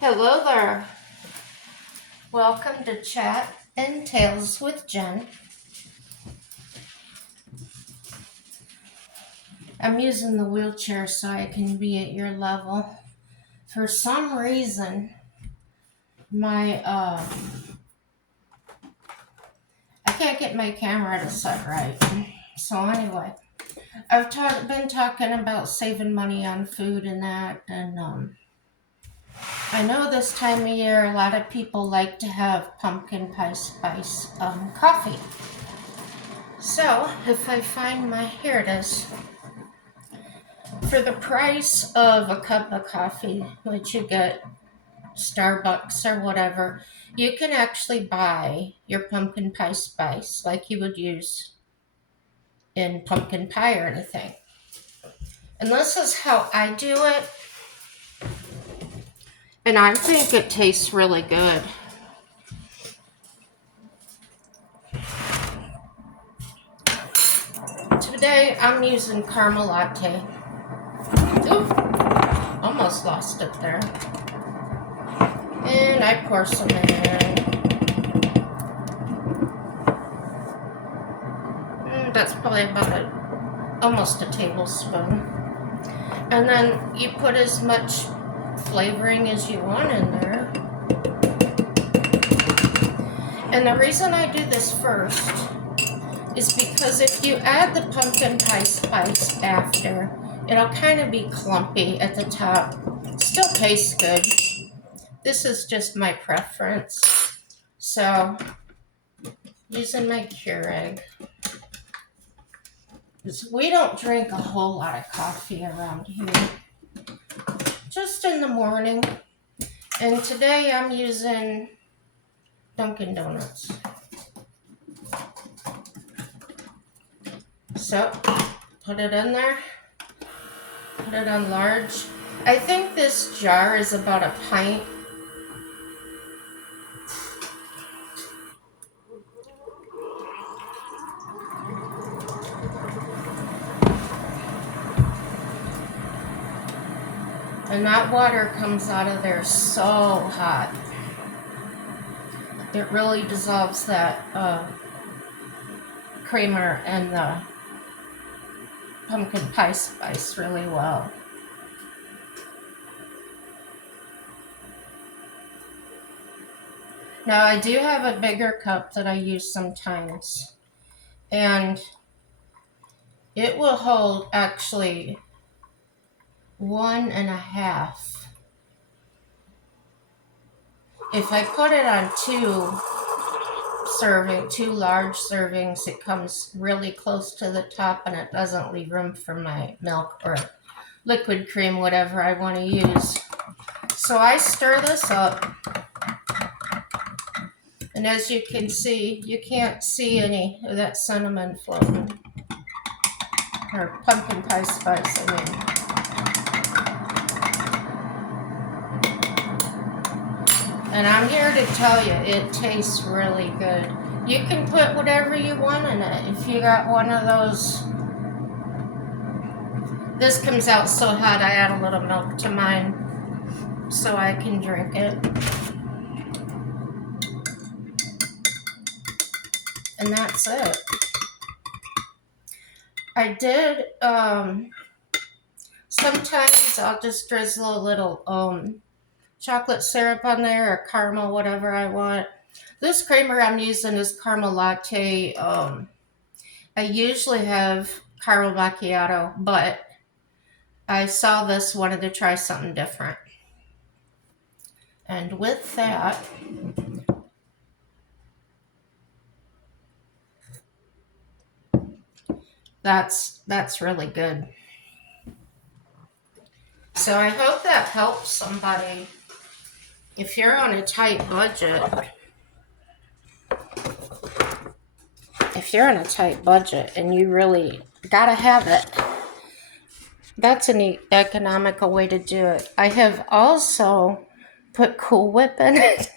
Hello there. Welcome to Chat and Tales with Jen. I'm using the wheelchair so I can be at your level. For some reason, my I can't get my camera to set right. So anyway, been talking about saving money on food and that, and I know this time of year a lot of people like to have pumpkin pie spice coffee. So if I find here it is. For the price of a cup of coffee, which you get Starbucks or whatever, you can actually buy your pumpkin pie spice like you would use in pumpkin pie or anything. And this is how I do it. And I think it tastes really good. Today I'm using caramel latte. Ooh, almost lost it there. And I pour some in. That's probably about almost a tablespoon. And then you put as much flavoring as you want in there. And the reason I do this first is because if you add the pumpkin pie spice after, it'll kind of be clumpy at the top. Still tastes good. This is just my preference. So, using my Keurig. We don't drink a whole lot of coffee around here. Just in the morning. And today I'm using Dunkin' Donuts. So, put it in there. Put it on large. I think this jar is about a pint. And that water comes out of there so hot. It really dissolves that creamer and the pumpkin pie spice really well. Now I do have a bigger cup that I use sometimes. And it will hold actually 1.5. If I put it on two large servings, it comes really close to the top and it doesn't leave room for my milk or liquid cream, whatever I want to use. So I stir this up. And as you can see, you can't see any of that cinnamon floating. Or pumpkin pie spice, I mean. And I'm here to tell you, it tastes really good. You can put whatever you want in it. If you got one of those, this comes out so hot, I add a little milk to mine so I can drink it. And that's it. I did, sometimes I'll just drizzle a little chocolate syrup on there or caramel, whatever I want. This creamer I'm using is caramel latte. I usually have caramel macchiato, but I saw this, wanted to try something different. And with that, that's really good. So I hope that helps somebody. If you're on a tight budget, and you really gotta have it, that's an economical way to do it. I have also put Cool Whip in it.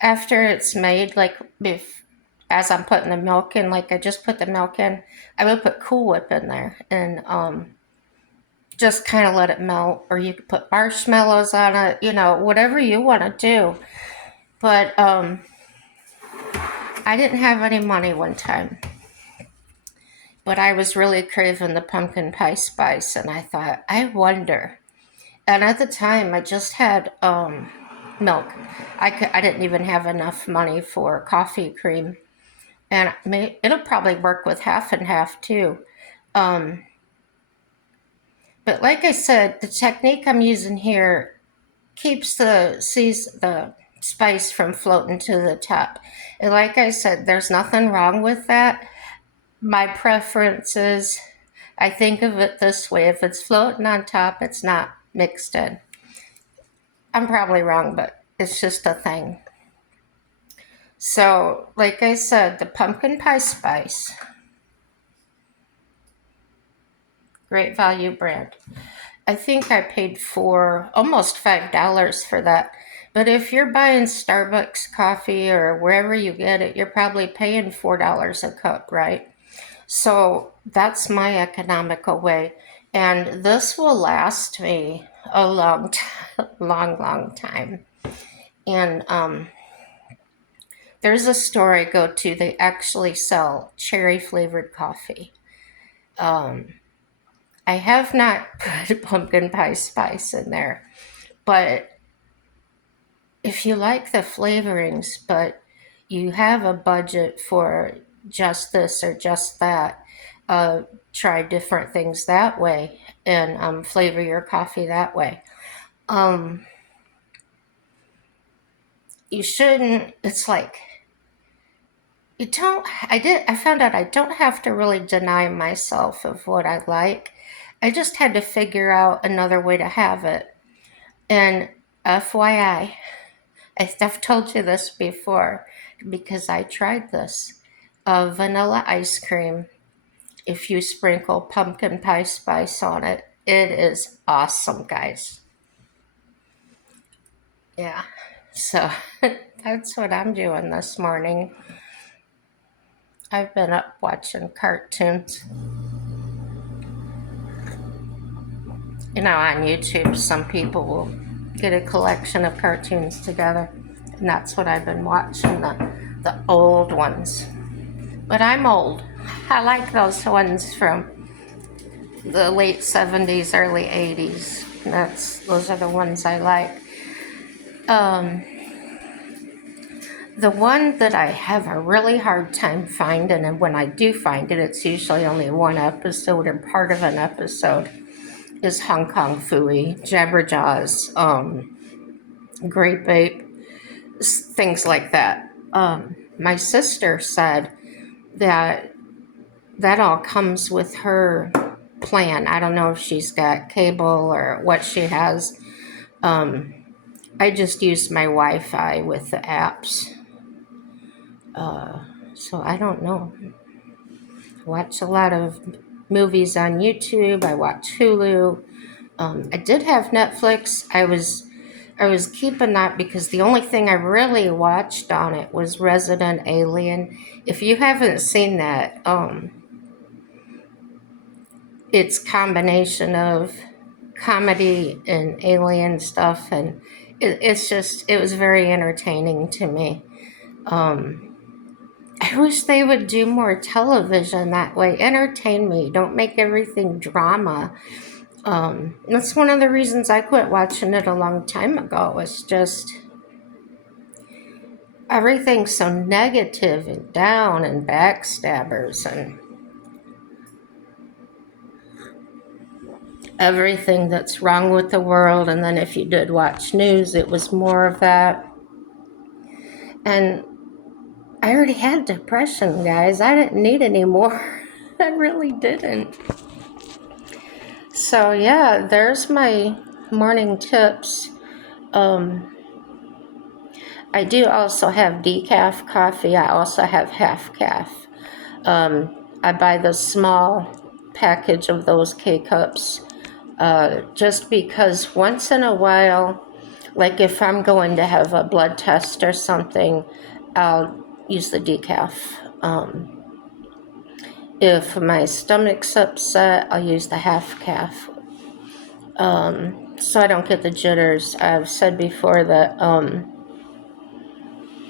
After it's made, like as I'm putting the milk in, like I just put the milk in, I would put Cool Whip in there and just kind of let it melt, or you could put marshmallows on it, whatever you want to do. But I didn't have any money one time, but I was really craving the pumpkin pie spice, and I thought, I wonder. And at the time, I just had milk. I didn't even have enough money for coffee cream, and it'll probably work with half and half too. Um, but like I said, the technique I'm using here keeps the spice from floating to the top. And like I said, there's nothing wrong with that. My preference is, I think of it this way: if it's floating on top, it's not mixed in. I'm probably wrong, but it's just a thing. So, like I said, the pumpkin pie spice, Great Value brand. I think I paid for almost $5 for that. But if you're buying Starbucks coffee or wherever you get it, you're probably paying $4 a cup, right? So that's my economical way. And this will last me a long time. And there's a store I go to, they actually sell cherry flavored coffee. I have not put pumpkin pie spice in there, but if you like the flavorings, but you have a budget for just this or just that, try different things that way and flavor your coffee that way. Um, you shouldn't, it's like, I found out I don't have to really deny myself of what I like. I just had to figure out another way to have it. And FYI, I've told you this before because I tried this. Vanilla ice cream, if you sprinkle pumpkin pie spice on it, it is awesome, guys. Yeah, so that's what I'm doing this morning. I've been up watching cartoons. On YouTube, some people will get a collection of cartoons together, and that's what I've been watching, the old ones. But I'm old. I like those ones from the late 70s, early 80s. Those are the ones I like. The one that I have a really hard time finding, and when I do find it, it's usually only one episode or part of an episode, is Hong Kong Phooey, Jabberjaws, Grape Ape, things like that. My sister said that all comes with her plan. I don't know if she's got cable or what she has. I just use my Wi-Fi with the apps. So I don't know. I watch a lot of movies on YouTube. I watch Hulu. I did have Netflix. I was keeping that because the only thing I really watched on it was Resident Alien. If you haven't seen that, it's combination of comedy and alien stuff, and it was very entertaining to me. I wish they would do more television that way. Entertain me. Don't make everything drama. That's one of the reasons I quit watching it a long time ago. It's just everything's so negative and down and backstabbers and everything that's wrong with the world. And then if you did watch news, it was more of that. And I already had depression, guys. I didn't need any more. I really didn't. So yeah, there's my morning tips. I do also have decaf coffee. I also have half calf. I buy the small package of those K-cups just because once in a while, like if I'm going to have a blood test or something, I'll use the decaf. If my stomach's upset, I'll use the half calf. so I don't get the jitters. I've said before that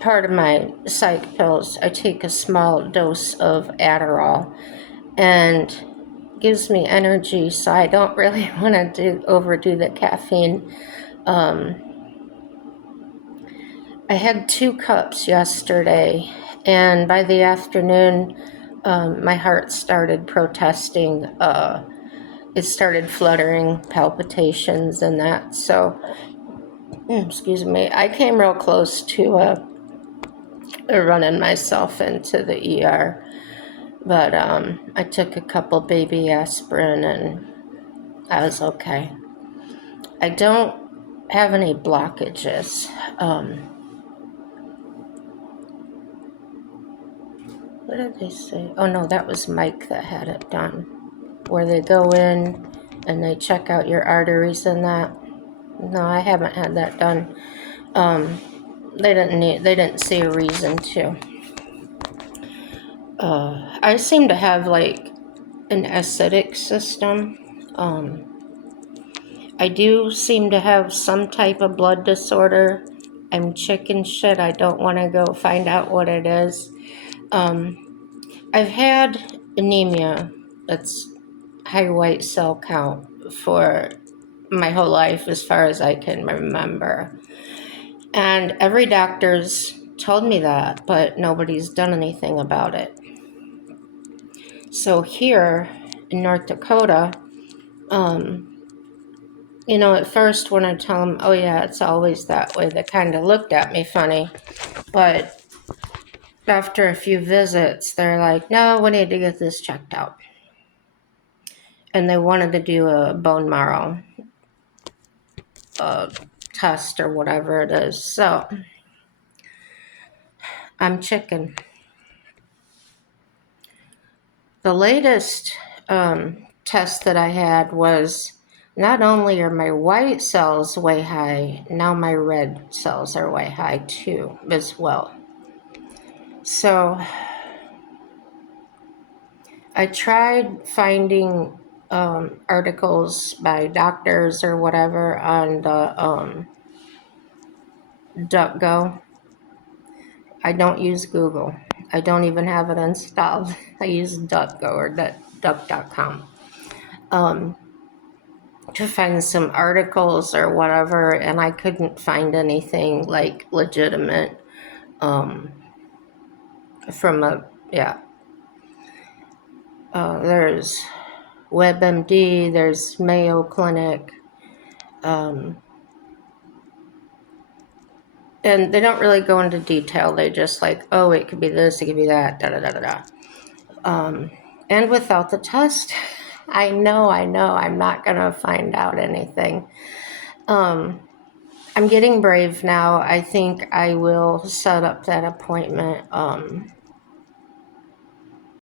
part of my psych pills, I take a small dose of Adderall, and gives me energy, so I don't really want to overdo the caffeine. I had 2 cups yesterday, and by the afternoon, my heart started protesting. It started fluttering, palpitations, and that. So, excuse me, I came real close to running myself into the ER. But I took a couple baby aspirin and I was okay. I don't have any blockages. What did they say? Oh no, that was Mike that had it done. Where they go in and they check out your arteries and that. No, I haven't had that done. They didn't see a reason to. I seem to have like an acidic system. I do seem to have some type of blood disorder. I'm chicken shit. I don't want to go find out what it is. I've had anemia, that's high white cell count, for my whole life as far as I can remember. And every doctor's told me that, but nobody's done anything about it. So here in North Dakota, at first when I tell them, oh yeah, it's always that way, they kind of looked at me funny. But after a few visits, they're like, no, we need to get this checked out. And they wanted to do a bone marrow test or whatever it is. So I'm chicken. The latest test that I had was not only are my white cells way high, now my red cells are way high too, as well. So I tried finding articles by doctors or whatever on the DuckGo. I don't use Google. I don't even have it installed. I use DuckGo or duck.com to find some articles or whatever, and I couldn't find anything like legitimate there's WebMD, there's Mayo Clinic, and they don't really go into detail. They just like, oh, it could be this, it could be that, da da da da da. And without the test, I know, I'm not gonna find out anything. I'm getting brave now. I think I will set up that appointment